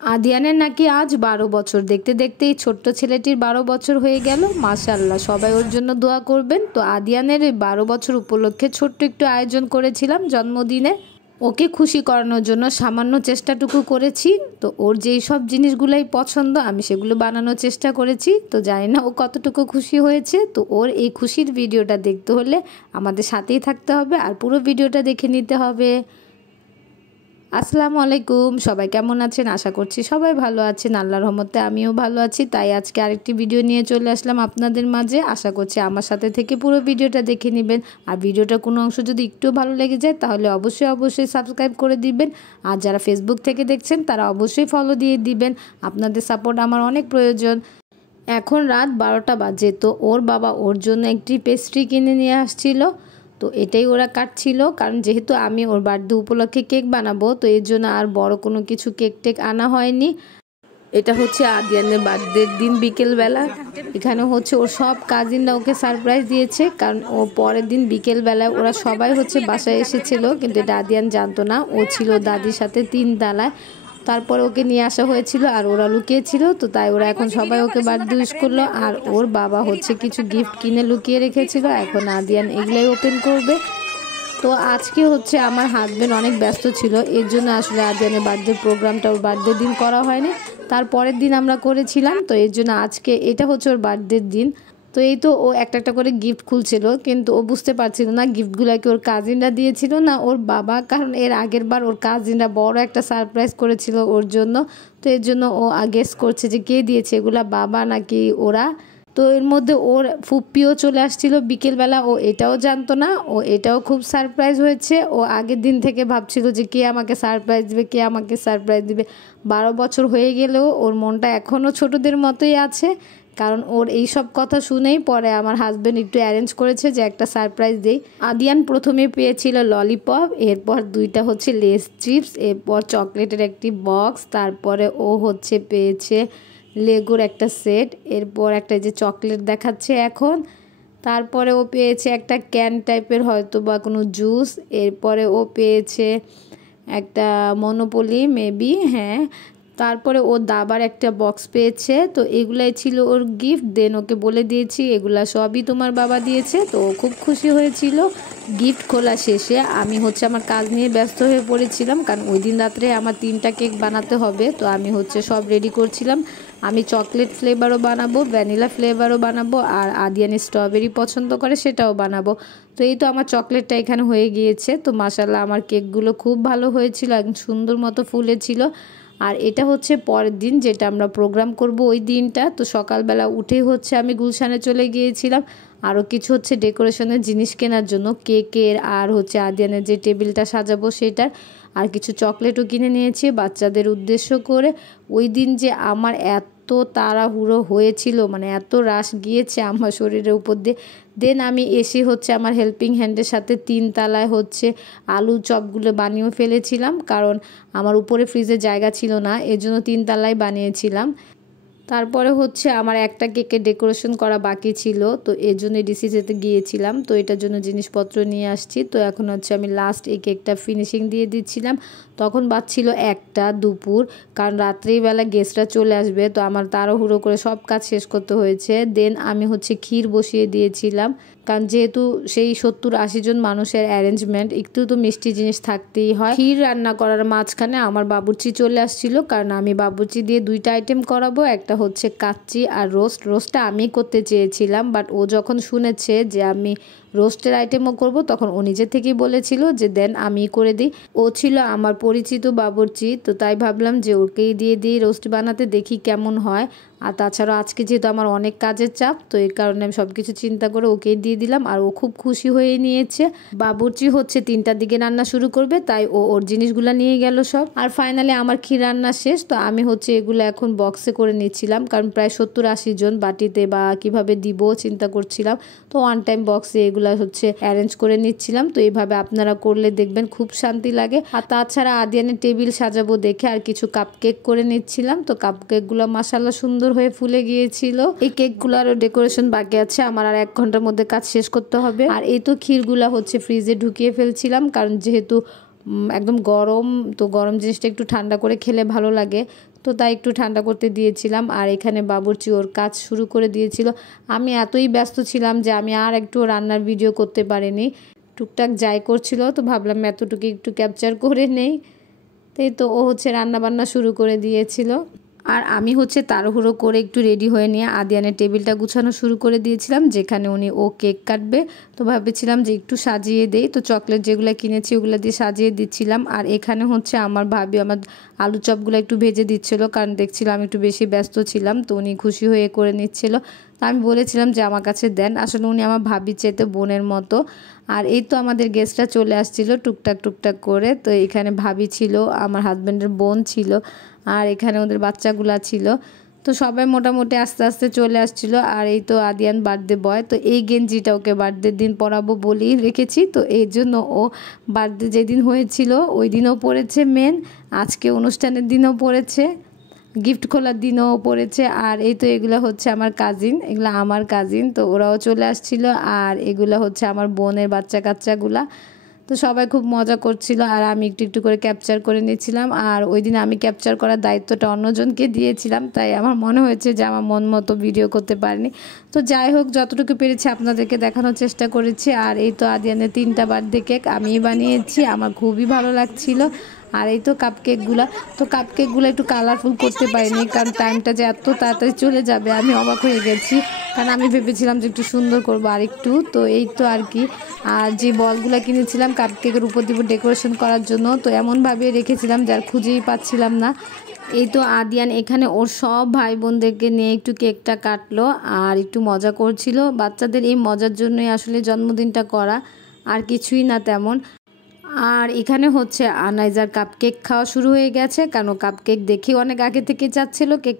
আদিয়ানের নাকি আজ 12 বছর। দেখতে দেখতেই ছোট্ট ছেলেটির 12 বছর হয়ে গেল। মাশাআল্লাহ, সবাই ওর জন্য দোয়া করবেন। তো আদিয়ানের এই 12 বছর উপলক্ষে ছোট্ট একটু আয়োজন করেছিলাম জন্মদিনে। ওকে খুশি করানোর জন্য সামান্য চেষ্টাটুকু করেছি। তো ওর যেই সব জিনিসগুলোই পছন্দ আমি সেগুলো বানানোর চেষ্টা করেছি। তো জানি না ও কতটুকু খুশি হয়েছে। তো ওর এই খুশির ভিডিওটা দেখতে হলে আমাদের সাথেই থাকতে হবে আর পুরো ভিডিওটা দেখে নিতে হবে। আসসালামু আলাইকুম, সবাই কেমন আছেন? আশা করছি সবাই ভালো আছেন। আল্লাহর রহমতে আমিও ভালো আছি। তাই আজকে আরেকটি ভিডিও নিয়ে চলে আসলাম আপনাদের মাঝে। আশা করছি আমার সাথে থেকে পুরো ভিডিওটা দেখে নেবেন। আর ভিডিওটার কোনো অংশ যদি একটু ভালো লেগে যায় তাহলে অবশ্যই সাবস্ক্রাইব করে দিবেন। আর যারা ফেসবুক থেকে দেখছেন তারা অবশ্যই ফলো দিয়ে দিবেন। আপনাদের সাপোর্ট আমার অনেক প্রয়োজন। এখন রাত 12টা বাজে। তো ওর বাবা ওর জন্য একটি পেস্ট্রি কিনে নিয়ে আসছিল। তো এটাই ওরা কাটছিল, কারণ যেহেতু আমি ওর বার্থডে উপলক্ষে কেক বানাবো তো এর জন্য আর বড় কোনো কিছু কেক টেক আনা হয়নি। এটা হচ্ছে আদিয়ানের বার্থডের দিন বিকেলবেলা। এখানে হচ্ছে ওর সব কাজিনরা ওকে সারপ্রাইজ দিয়েছে, কারণ ও পরের দিন বিকেলবেলায় ওরা সবাই হচ্ছে বাসায় এসেছিল, কিন্তু এটা আদিয়ান জানতো না। ও ছিল দাদির সাথে 3 তলায়। তারপরে ওকে নিয়ে আসা হয়েছিল আর ওরা লুকিয়েছিল। তো তাই ওরা এখন সবাই ওকে বার্থডে উইশ করলো। আর ওর বাবা হচ্ছে কিছু গিফট কিনে লুকিয়ে রেখেছিল, এখন আদিয়ান এগুলাই ওপেন করবে। তো আজকে হচ্ছে আমার হাজবেন্ড অনেক ব্যস্ত ছিল, এর জন্য আসলে আদিয়ানের বার্থডে প্রোগ্রামটা ওর বার্থডে দিন করা হয়নি, তারপরের দিন আমরা করেছিলাম। তো এর জন্য আজকে এটা হচ্ছে ওর বার্থডের দিন। তো এই তো ও একটা একটা করে গিফট খুলছিল, কিন্তু ও বুঝতে পারছিল না গিফটগুলোকে ওর কাজিনরা দিয়েছিল না ওর বাবা, কারণ এর আগের বার ওর কাজিনরা বড় একটা সারপ্রাইজ করেছিল ওর জন্য। তো এর জন্য ও গেস করছে যে কে দিয়েছে এগুলা, বাবা নাকি ওরা। তো এর মধ্যে ওর ফুপ্পিও চলে আসছিল বিকেলবেলা, ও এটাও জানতো না। ও এটাও খুব সারপ্রাইজ হয়েছে। ও আগের দিন থেকে ভাবছিল যে কে আমাকে সারপ্রাইজ দিবে, কে আমাকে সারপ্রাইজ দিবে। 12 বছর হয়ে গেলেও ওর মনটা এখনও ছোটদের মতোই আছে, কারণ ওর এই সব কথা শুনেই পরে আমার হাজব্যান্ড একটু অ্যারেঞ্জ করেছে যে একটা সারপ্রাইজ দেই। আদিয়ান প্রথমে পেয়েছিল ললিপপ, এরপর 2টা হচ্ছে লেস চিপস, এরপর চকলেটের একটি বক্স, তারপরে ও হচ্ছে পেয়েছে লেগোর একটা সেট, এরপর একটা যে চকলেট দেখাচ্ছে এখন, তারপরে ও পেয়েছে একটা ক্যান টাইপের হয়তো বা কোনো জুস, এরপরে ও পেয়েছে একটা মনোপলি মেবি, হ্যাঁ। তারপরে ও দাবার একটা বক্স পেয়েছে। তো এগুলাই ছিল ওর গিফট। দেন ওকে বলে দিয়েছি এগুলা সবই তোমার বাবা দিয়েছে। তো ও খুব খুশি হয়েছিল। গিফট খোলা শেষে আমি হচ্ছে আমার কাজ নিয়ে ব্যস্ত হয়ে পড়েছিলাম, কারণ ওই দিন রাত্রে আমার 3টা কেক বানাতে হবে। তো আমি হচ্ছে সব রেডি করছিলাম। আমি চকলেট ফ্লেভারও বানাবো, ভ্যানিলা ফ্লেভারও বানাবো, আর আদিয়ান স্ট্রবেরি পছন্দ করে সেটাও বানাবো। তো এই তো আমার চকলেটটা এখানে হয়ে গিয়েছে। তো মাশাআল্লাহ আমার কেকগুলো খুব ভালো হয়েছিল, একদম সুন্দর মতো ফুলেছিল। আর এটা হচ্ছে পরের দিন যেটা আমরা প্রোগ্রাম করব ওই দিনটা। তো সকালবেলা উঠেই হচ্ছে আমি গুলশানে চলে গিয়েছিলাম আরও কিছু হচ্ছে ডেকোরেশনের জিনিস কেনার জন্য, কেকের আর হচ্ছে আদিয়ানের যে টেবিলটা সাজাবো সেটার। আর কিছু চকলেটও কিনে নিয়েছি বাচ্চাদের উদ্দেশ্য করে। ওই দিন যে আমার এত তাড়াহুড়ো হয়েছিল, মানে এত রাশ গিয়েছে আমার শরীরের উপর দিয়ে। দেন আমি এসে হচ্ছে আমার হেল্পিং হ্যান্ডের সাথে 3 তলায় হচ্ছে আলু চপগুলো বানিয়েও ফেলেছিলাম, কারণ আমার উপরে ফ্রিজে জায়গা ছিল না, এর জন্য 3 তলায় বানিয়েছিলাম। তারপরে হচ্ছে আমার একটা কেকের ডেকোরেশন করা বাকি ছিল, তো এর জন্য ডিসিতে গিয়েছিলাম। তো এটার জন্য জিনিসপত্র নিয়ে আসছি। তো এখন হচ্ছে আমি লাস্ট এই কেকটা ফিনিশিং দিয়ে দিচ্ছিলাম। তখন বাজছিল 1টা দুপুর, কারণ রাত্রিবেলা গেস্টরা চলে আসবে। তো আমার তাড়াহুড়ো করে সব কাজ শেষ করতে হয়েছে। দেন আমি হচ্ছে ক্ষীর বসিয়ে দিয়েছিলাম, কারণ যেহেতু সেই 70-80 জন মানুষের অ্যারেঞ্জমেন্ট, একটু তো মিষ্টি জিনিস থাকতেই হয়। ক্ষীর রান্না করার মাঝখানে আমার বাবুর্চি চলে আসছিল, কারণ আমি বাবুর্চি দিয়ে 2টা আইটেম করাবো, একটা হচ্ছে কাচ্চি আর রোস্টটা আমি করতে চেয়েছিলাম, বাট ও যখন শুনেছে যে আমি রোস্টের আইটেমও করব তখন ও নিজে থেকেই বলেছিল যে দেন আমি করে দিই। ও ছিল আমার পরিচিত বাবুর্চি, তো তাই ভাবলাম যে ওকেই দিয়ে দিই রোস্ট বানাতে, দেখি কেমন হয়। আর তাছাড়া আজকে যেহেতু আমার অনেক কাজের চাপ, তো এই কারণে আমি সব কিছু চিন্তা করে ওকেই দিয়ে দিলাম। আর ও খুব খুশি হয়ে নিয়েছে। বাবুর্চি হচ্ছে 3টার দিকে রান্না শুরু করবে, তাই ও ওর জিনিসগুলো নিয়ে গেল সব। আর ফাইনালি আমার ক্ষীর রান্না শেষ। তো আমি হচ্ছে এগুলো এখন বক্সে করে নিচ্ছিলাম, কারণ প্রায় 70-80 জন বাটিতে বা কিভাবে দিব চিন্তা করছিলাম। তো ওয়ান টাইম বক্সে এগুলা হচ্ছে অ্যারেঞ্জ করে নিচ্ছিলাম। তো এইভাবে আপনারা করলে দেখবেন খুব শান্তি লাগে। আর তাছাড়া আদিয়ানের টেবিল সাজাবো দেখে আর কিছু কাপ কেক করে নিচ্ছিলাম। তো কাপ কেকগুলো মাশাআল্লাহ সুন্দর হয়ে ফুলে গিয়েছিল। এই কেকগুলোরও ডেকোরেশন বাকি আছে, আমার আর 1 ঘন্টার মধ্যে কাজ শেষ করতে হবে। আর এই তো ক্ষীরগুলা হচ্ছে ফ্রিজে ঢুকিয়ে ফেলছিলাম, কারণ যেহেতু একদম গরম, তো গরম জিনিসটা একটু ঠান্ডা করে খেলে ভালো লাগে। তো তাই একটু ঠান্ডা করতে দিয়েছিলাম। আর এখানে বাবুর্চি ওর কাজ শুরু করে দিয়েছিল। আমি এতই ব্যস্ত ছিলাম যে আমি আর একটু রান্নার ভিডিও করতে পারিনি। টুকটাক যাই করছিল তো ভাবলাম এতটুকু একটু ক্যাপচার করে নেই। তাই তো ও হচ্ছে রান্না বান্না শুরু করে দিয়েছিল। আর আমি হচ্ছে তাড়াহুড়ো করে একটু রেডি হয়ে নিয়ে আদিয়ানের টেবিলটা গুছানো শুরু করে দিয়েছিলাম, যেখানে ও কেক কাটবে। তো ভেবেছিলাম যে একটু সাজিয়ে দেই, তো চকলেট যেগুলো কিনেছি ওগুলো দিয়ে সাজিয়ে দিচ্ছিলাম। আর এখানে হচ্ছে আমার ভাবি আমার আলু চপগুলো একটু ভেজে দিচ্ছিল, কারণ দেখছিলাম আমি একটু বেশি ব্যস্ত ছিলাম, তো উনি খুশি হয়ে করে নিচ্ছিল। তো আমি বলেছিলাম যে আমার কাছে দেন, আসলে উনি আমার ভাবির চাইতে বোনের মতো। আর এই তো আমাদের গেস্টরা চলে আসছিল টুকটাক টুকটাক করে। তো এখানে ভাবি ছিল, আমার হাজব্যান্ডের বোন ছিল, আর এখানে ওদের বাচ্চাগুলা ছিল। তো সবাই মোটামুটি আস্তে আস্তে চলে আসছিল। আর এই তো আদিয়ান বার্থডে বয়, তো এই গেঞ্জিটা ওকে বার্থডের দিন পরাবো বলেই রেখেছি। তো এই জন্য ও বার্থডে যেদিন হয়েছিল ওই দিনও পরেছে মেন, আজকে অনুষ্ঠানের দিনও পরেছে, গিফট খোলার দিনও পড়েছে। আর এই তো এগুলো হচ্ছে আমার কাজিন, এগুলো আমার কাজিন, তো ওরাও চলে আসছিল। আর এগুলো হচ্ছে আমার বোনের বাচ্চা কাচ্চাগুলা। তো সবাই খুব মজা করছিল আর আমি একটু একটু করে ক্যাপচার করে নিচ্ছিলাম। আর ওই দিন আমি ক্যাপচার করার দায়িত্বটা অন্যজনকে দিয়েছিলাম, তাই আমার মনে হয়েছে যে আমার মন মতো ভিডিও করতে পারিনি। তো যাই হোক, যতটুকু পেরেছি আপনাদেরকে দেখানোর চেষ্টা করেছি। আর এই তো আদিয়ানের 3টা বার্থডে কেক আমি বানিয়েছি, আমার খুবই ভালো লাগছিল। আর এই তো কাপকেকগুলো একটু কালারফুল করতে পারিনি, কারণ টাইমটা যে এত তাড়াতাড়ি চলে যাবে আমি অবাক হয়ে গেছি, কারণ আমি ভেবেছিলাম যে একটু সুন্দর করবো আর একটু। তো এই তো আর কি। আর যে বলগুলো কিনেছিলাম কাপকেকের উপর দিব ডেকোরেশন করার জন্য, তো এমনভাবে রেখেছিলাম যার খুঁজেই পাচ্ছিলাম না। এই তো আদিয়ান এখানে ওর সব ভাই বোনদেরকে নিয়ে একটু কেকটা কাটলো আর একটু মজা করছিল। বাচ্চাদের এই মজার জন্যই আসলে জন্মদিনটা করা, আর কিছুই না তেমন। আর এখানে হচ্ছে আনাইজার কাপকেক খাওয়া শুরু হয়ে গেছে, কারণ কাপকেক দেখে অনেক আগে থেকে চাচ্ছিল কেক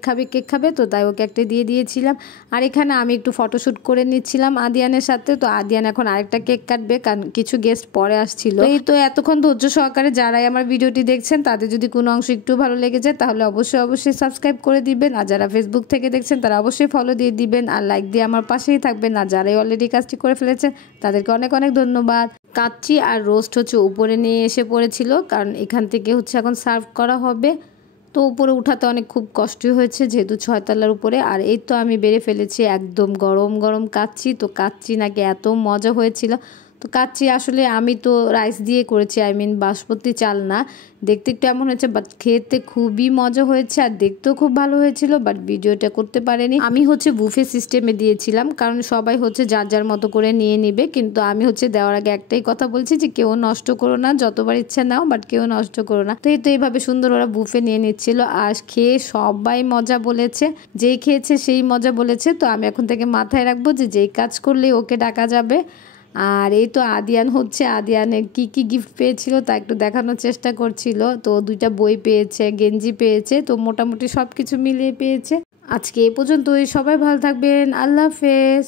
খাবে, তো তাই ওকে একটা দিয়ে দিয়েছিলাম। আর এখানে আমি একটু ফটোশ্যুট করে নিচ্ছিলাম আদিয়ানের সাথে। তো আদিয়ান এখন আরেকটা কেক কাটবে, কারণ কিছু গেস্ট পরে আসছিল। এই তো এতক্ষণ ধৈর্য সহকারে যারাই আমার ভিডিওটি দেখছেন তাদের যদি কোনো অংশ একটু ভালো লেগে যায় তাহলে অবশ্যই সাবস্ক্রাইব করে দিবেন। আর যারা ফেসবুক থেকে দেখছেন তারা অবশ্যই ফলো দিয়ে দিবেন আর লাইক দিয়ে আমার পাশেই থাকবেন। আর যারাই অলরেডি কাজটি করে ফেলেছেন তাদেরকে অনেক অনেক ধন্যবাদ। কাচ্চি আর রোস্ট হচ্ছে উপরে নিয়ে এসে পড়েছিল, কারণ এখান থেকে হচ্ছে এখন সার্ভ করা হবে। তো উপরে উঠাতে অনেক খুব কষ্টই হয়েছে, যেহেতু 6 তলার উপরে। আর এই তো আমি বেড়ে ফেলেছি একদম গরম গরম কাচ্চি। তো কাচ্চি নাকি এত মজা হয়েছিল। তো কাচ্চি আসলে আমি তো রাইস দিয়ে করেছি, বাসমতি চাল না। দেখতে একটু এমন হয়েছে, বাট খেতে খুবই মজা হয়েছে আর দেখতেও খুব ভালো হয়েছিল, বাট ভিডিওটা করতে পারেনি। আমি হচ্ছে বুফে সিস্টেমে দিয়েছিলাম, কারণ সবাই হচ্ছে যার যার মতো করে নিয়ে নিবে। কিন্তু আমি হচ্ছে দেওয়ার আগে একটাই কথা বলছি যে কেউ নষ্ট করো না, যতবার ইচ্ছা নাও, বাট কেউ নষ্ট করো না। তো এইভাবে সুন্দর ওরা বুফে নিয়ে নিচ্ছিল আর খেয়ে সবাই মজা বলেছে, যেই খেয়েছে সেই মজা বলেছে। তো আমি এখন থেকে মাথায় রাখবো যে যেই কাজ করলেই ওকে ডাকা যাবে। আর এই তো আদিয়ানের কি কি গিফট পেয়েছিল তা একটু দেখানোর চেষ্টা করছিল। তো 2টা বই পেয়েছে, গেঞ্জি পেয়েছে, তো মোটামুটি সব কিছু মিলিয়ে পেয়েছে। আজকে এই পর্যন্তই, সবাই ভালো থাকবেন, আল্লাহ হাফেজ।